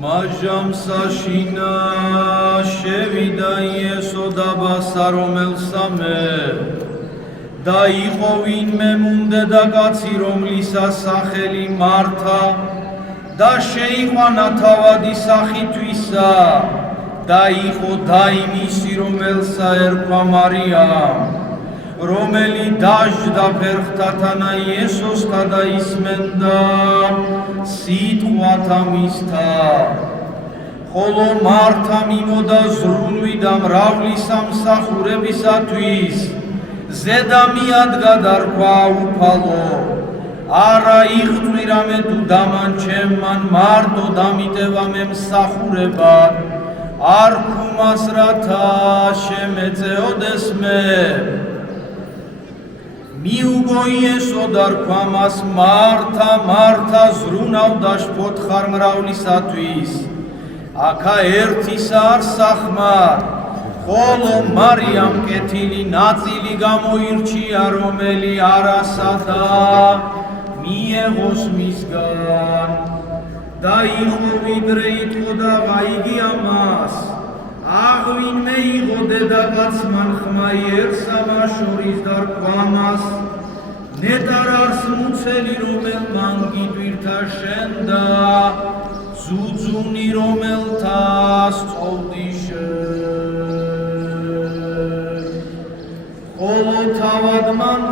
მაჟამ საშინა შევიდა იესო დაბასა რომელსამე და იყო ვინმე მუნდედა კაცი რომლისას სახელი მართა და შეიყვანა თავადი სახითვისა და იყო დაიმისი რომელსა ერქვა მარიამ რომელი დაჟდა ფერხთათანა იესოს გადაისმენდა სიტყვათა მისთა ხოლო მართა მიმოდა ზრუნვიდა მრავალი სამსახურებისათვის ზედა მიადგა და რქვა აუფალო არა იღწვი რამე თუ დამანჩემ მან მარტო დამიტევა მე მსახურება არ ქუმას რათა შემეწეოდეს მე მიუგო იესო და რქვა მას მართა მართა ზრუნავდა შფოთხარ მრავლისათვის აქა ერთისა არ სახმარ ხოლო მარიამ კეთილი ნაწილი გამოირჩია რომელი არასადა მიეღოს მისგან და იყო ვიდრე იტყოდა ვაიგი ამას აღვინმე იყო დედაკაც მან ხმა ერთსა შორის და რქვა მას ნეტარ არს მუცელი რომელ მან გიტვირთა შენდა ზუძუნი რომელთა სწოვდი შენ ხოლო თავად მან